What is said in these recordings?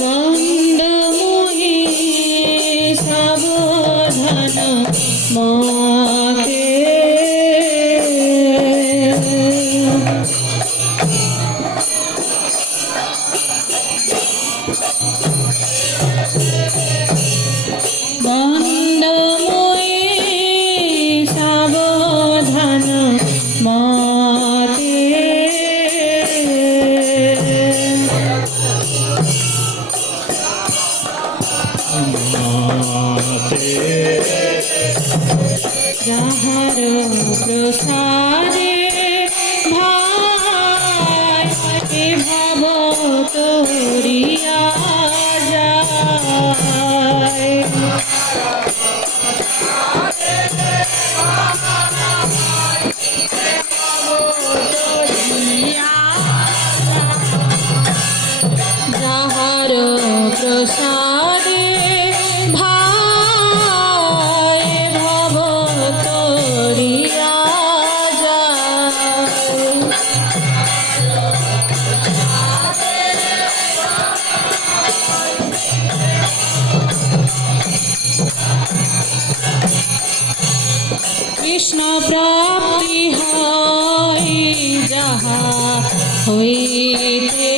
গন্ধময়ী সাবধান মাকে গন্ধময়ী সাবধান মাকে যাহার প্রসাদে ভাই এ ভাব তরিয়া যায় যাহার প্রসাদে ভাই ভব তরিয়া যায় কৃষ্ণ প্রাপ্তি হয় যাহা হইতে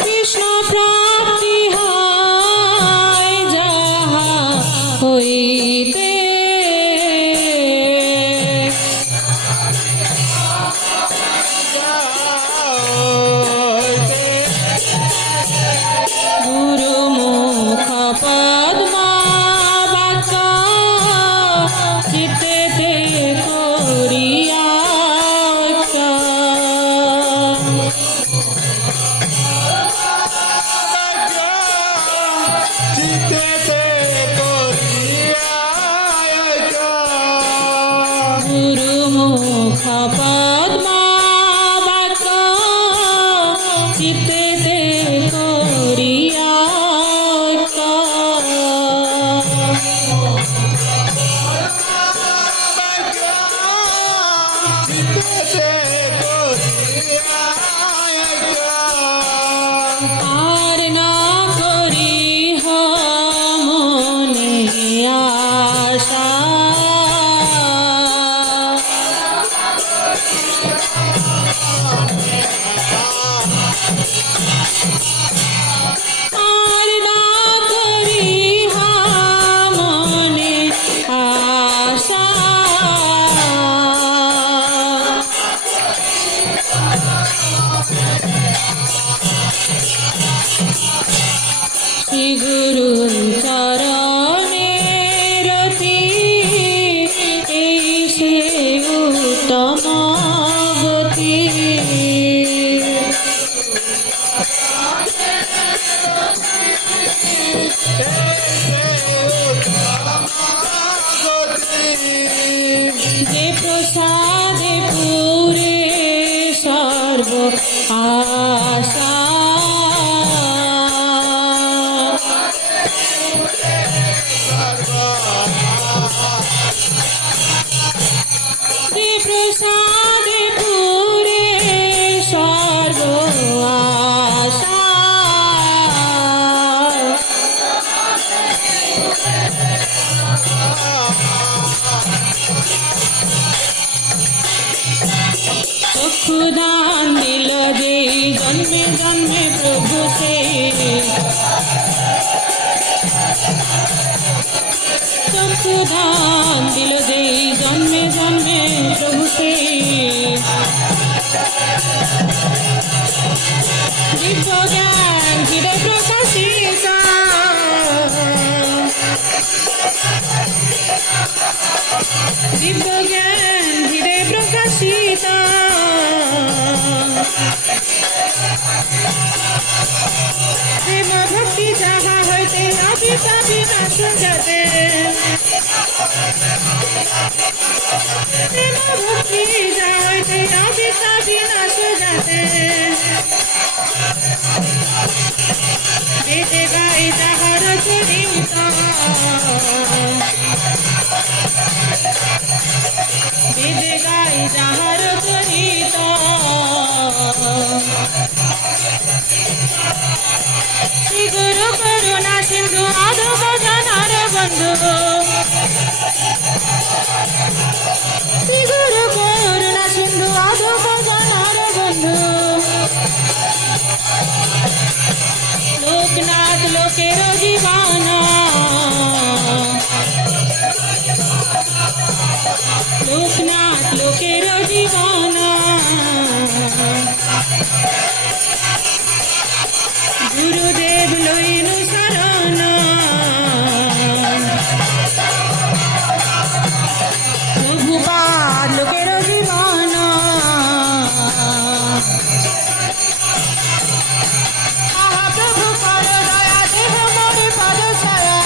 কৃষ্ণ প্রাপ্তি হয় যাহা হইতে গুরুমুখ পদ্মা বাক্য চিত্তে করিয়া গুরুমুখ পদ্মা বাক্য চিত্তে করিয়া আর না করি মনে আশা আর না করি মনে আশা শ্রী গুরু চরণে রতি এই সে উত্তম গতি যে প্রসাদে পুরে সর্ব আশা যে প্রসাদে পুরে সর্ব আশা চক্ষুদান দিল যে জন্মে জন্মে প্রভু সে চক্ষুদান দিল যে জন্মে জন্মে প্রভু সে দিব্য জ্ঞান হৃদয় প্রকাশিত দিব্য জ্ঞান হৃদয় প্রকাশিত প্রেম ভক্তি যাহা হইতে অবিতা বিনাশ যাতে প্রেম ভক্তি যাহা হইতে অবিতা বিনাশ যাতে বেদে গাই তাহার চরিত শ্রী গুরু করুণা সিন্ধু অধম জনার বন্ধু লোকনাথ লোকের জীবনা লোকনাথ লোকের জীবনা গুরুদেব লইনু শরণ প্রভুপাদ লোকের জীবনা আহা প্রভু কর দয়া দেহ মোরে পদ ছায়া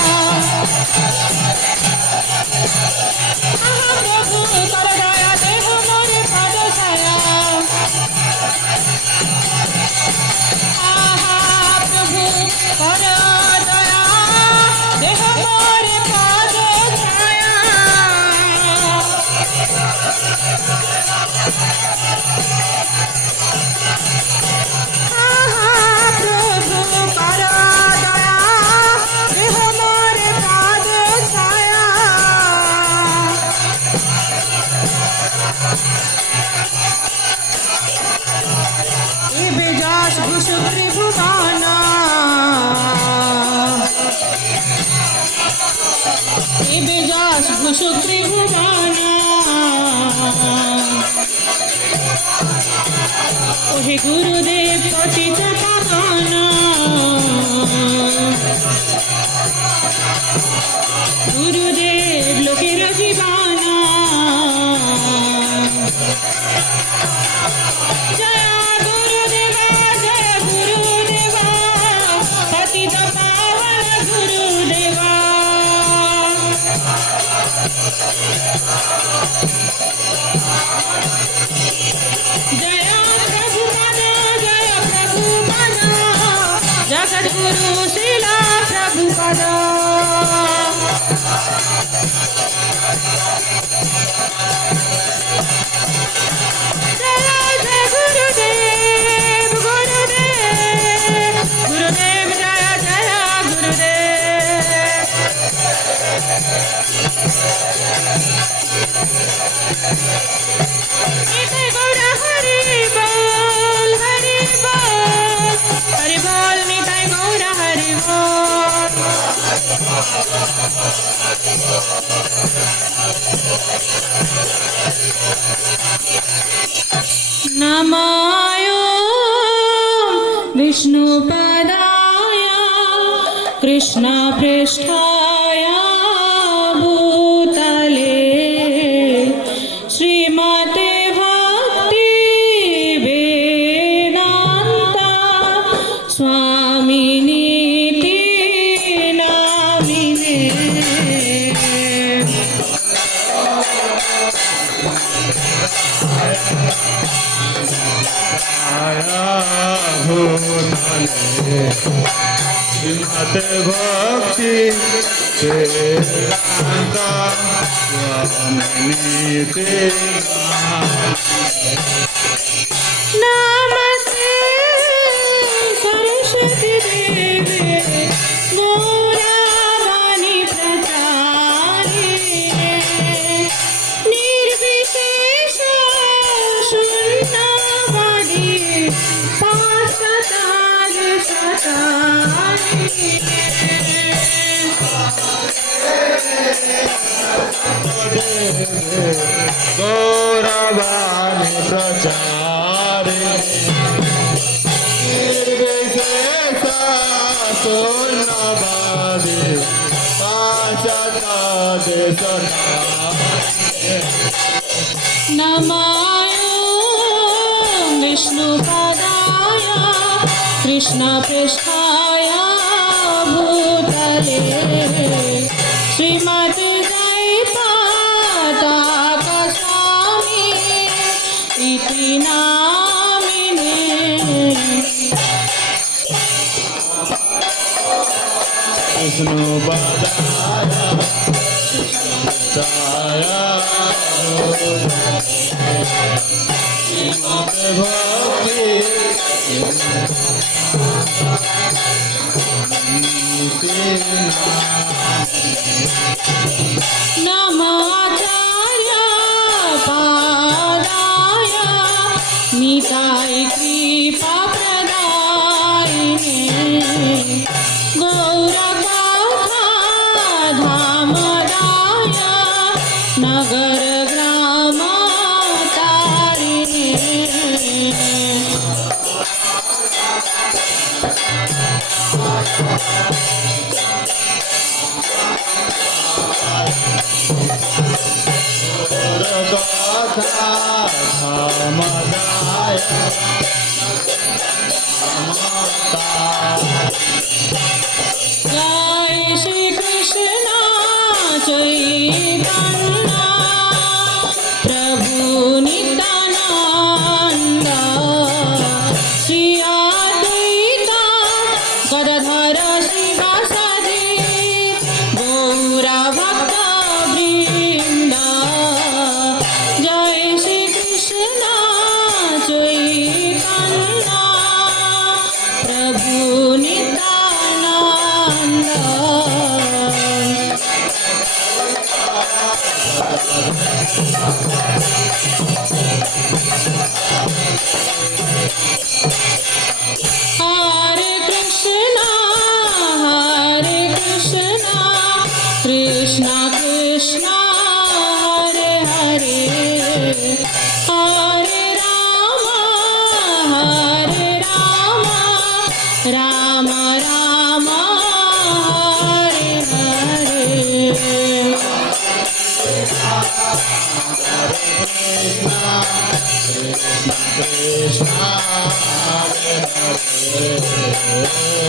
আহা প্রভু কর দয়া দেহ মোরে পদ ছায়া আহা প্রভু কর দয়া দেহ মোরে পদ ছায়া আহা প্রভু কর দয়া দেহ মোরে পদ ছায়া এবে যশ ভূষু ত্রিভুবন এবে যশ ভূষু ত্রিভুবন ওহে গুরুদেব পতিত পাবন গুরুদেব লোকের জীবন জয় গুরুদেবা পতিত পাবন গুরুদেবা জয় প্রভুপাদ জগদ্গুরু শিল প্রভুপাদ জয় জয় গুরুদেব গুরুদেব গুরুদেব জয় জয় গুরুদেব নিতাই গৌর হরি বল হরি বল নিতাই গৌর হরি বল নমায় विष्णुपदाय कृष्णपृष्ठाय भूतले श्रीमते भक्ति वेदांता स्वामिनीति नामिने श्रीमते भक्ति वेदांता स्वामिनीति नमस्ते सरस्वती देवे गौरवाणी प्रचारिणे निर्विशेष शून्यवादी पाशताल शतारिणे गौरवाणी प्रचारिणे निर्विशेष शून्यवादी पाशताल शतारिणे नमाय विष्णुपदाय कृष्णपृष्ठाय भूतले श्रीमद् जयपाताक स्वामी इति नामिने भक्ति नमाचार्य पादाय निताय कृपा प्रदायिने गौरकथा धामदाय नगर ग्राम तारिणे गाथा धामदाय जय श्री कृष्ण चैतन्य प्रभु नित्यानंद श्री अद्वैत गदाधर शिवासादि गौर भक्त वृंद जय श्री कृष्ण चैतन्य प्रभु नित्यानंद हरे कृष्णा कृष्णा कृष्णा हरे हरे हरे राम राम राम हरे हरे कृष्णा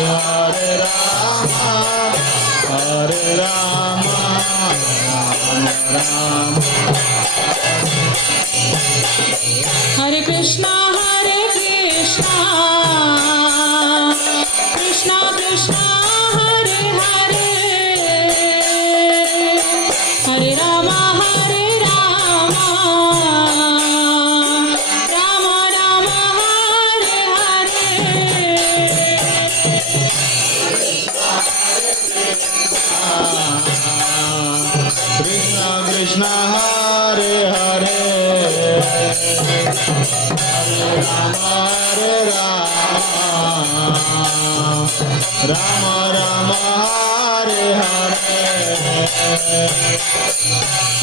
हरे राम राम राम हरे कृष्णा कृष्णा कृष्णा हरे हरे हरे राम राम राम हरे हरे कृष्णा कृष्णा हरे हरे हरे राम राम राम हरे हरे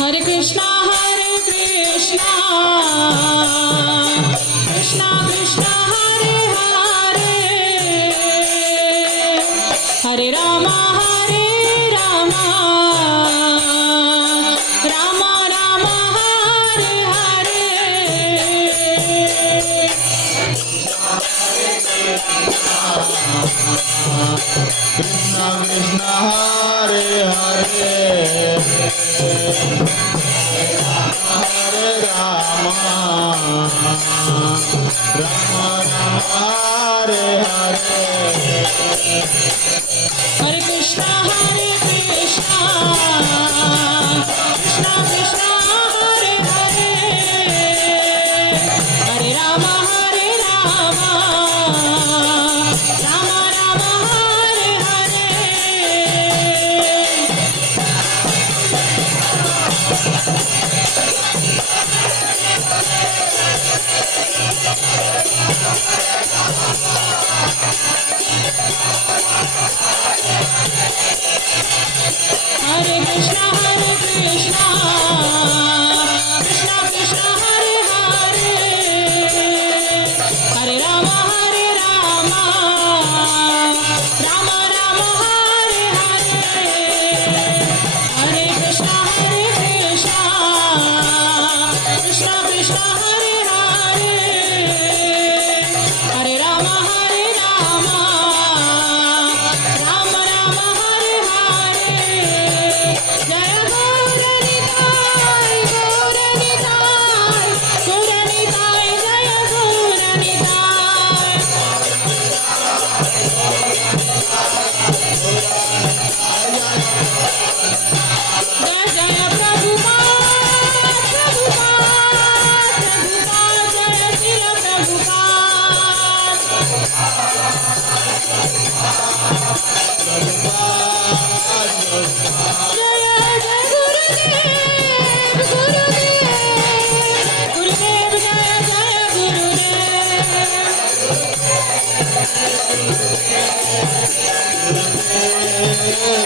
हरे कृष्णा कृष्णा कृष्णा हरे हरे हरे राम राम राम हरे हरे कृष्णा कृष्णा हरे हरे हरे राम राम राम हरे हरे हरे कृष्णा कृष्णा कृष्णा हरे हरे हरे राम राम राम हरे हरे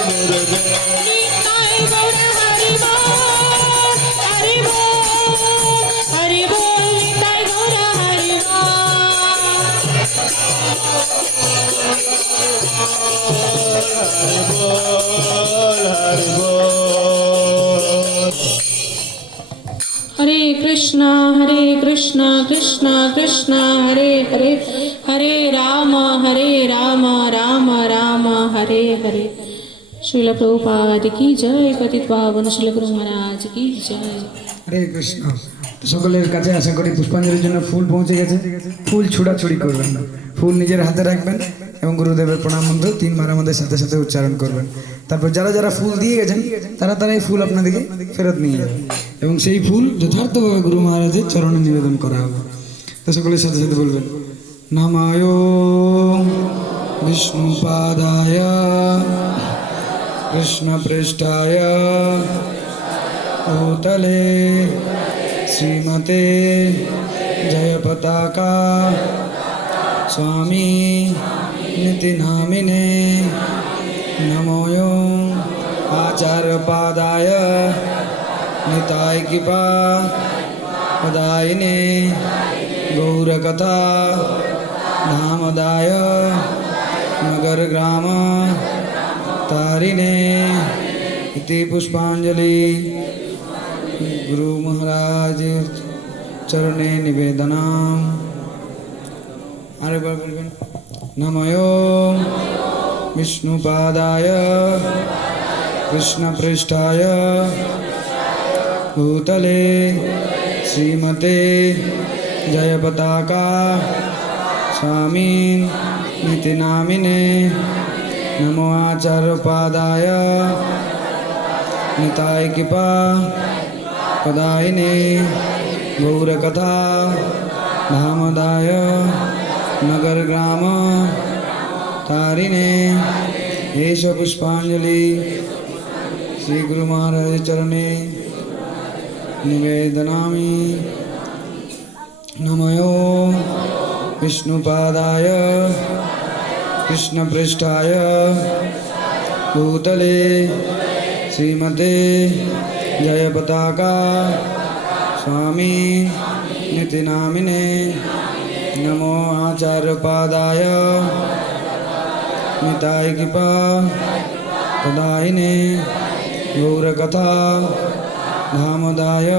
দুর্গে নিতাই গৌর হরি বল হরি বল হরি বল নিতাই গৌর হরি বল হরি বল हरे कृष्णा कृष्णा कृष्णा हरे हरे हरे राम राम राम हरे हरे श्रील प्रभुपाद की जय पतित पावन श्रील गुरु महाराज की जय হরে কৃষ্ণ। তো সকলের কাছে আশা করি পুষ্পাঞ্জলির জন্য ফুল পৌঁছে গেছে। ফুল ছুড়াছুড়ি করবেন না, ফুল নিজের হাতে রাখবেন এবং গুরুদেবের প্রণাম মন্ত্র 3 বার আমাদের সাথে সাথে উচ্চারণ করবেন। তারপর যারা যারা ফুল দিয়ে গেছেন তারা এই ফুল আপনাদেরকে ফেরত নিয়ে যাবেন এবং সেই ফুল যথার্থভাবে গুরু মহারাজের চরণে নিবেদন করা হবে। তো সকলের সাথে সাথে বলবেন নমায় বিষ্ণুপাদায় কৃষ্ণপৃষ্ঠায় भूतले श्रीमते जयपताका स्वामी निति नामिने नमोयो आचार्यपादाय निताय कृपा पदायिने गौरकथा धामदाय नगर ग्राम तारिणे इति पुष्पांजलि गुरु महाराज चरणे निवेदनम। आरेकबार बोलबेन नमयो विष्णुपादाय कृष्णपृष्ठाय भूतले श्रीमते जयपताका स्वामी निति नामिने नमो आचार्यपादाय निताय कृपा पदायिने गौरकथा धामदाय नगर ग्राम तारिणे एष पुष्पांजलि श्री गुरु महाराज चरणे निवेदनामि। नमयो विष्णुपादाय कृष्णपृष्ठाय भूतले श्रीमते जयपताका स्वामी निति नामिने नमो आचार्यपादाय निताय कृपा तदायिने गौरकथा धामदाय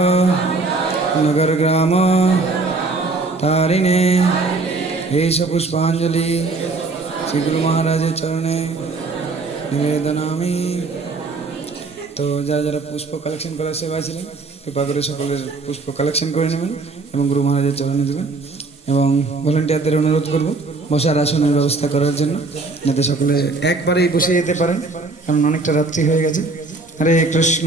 नगर ग्राम तारिणे एष पुष्पांजलि श्री गुरु महाराज चरणे निवेदनामि। तो যারা যারা পুষ্প কালেকশন করার সেবা ছিলেন কৃপা করে সকলের পুষ্প কালেকশন করে নেবেন এবং গুরু মহারাজের চরণে দেবেন এবং ভলেন্টিয়ারদের অনুরোধ করব বসার আসনের ব্যবস্থা করার জন্য যাতে সকলে একবারেই বসে যেতে পারেন কারণ অনেকটা রাত্রি হয়ে গেছে। হরে কৃষ্ণ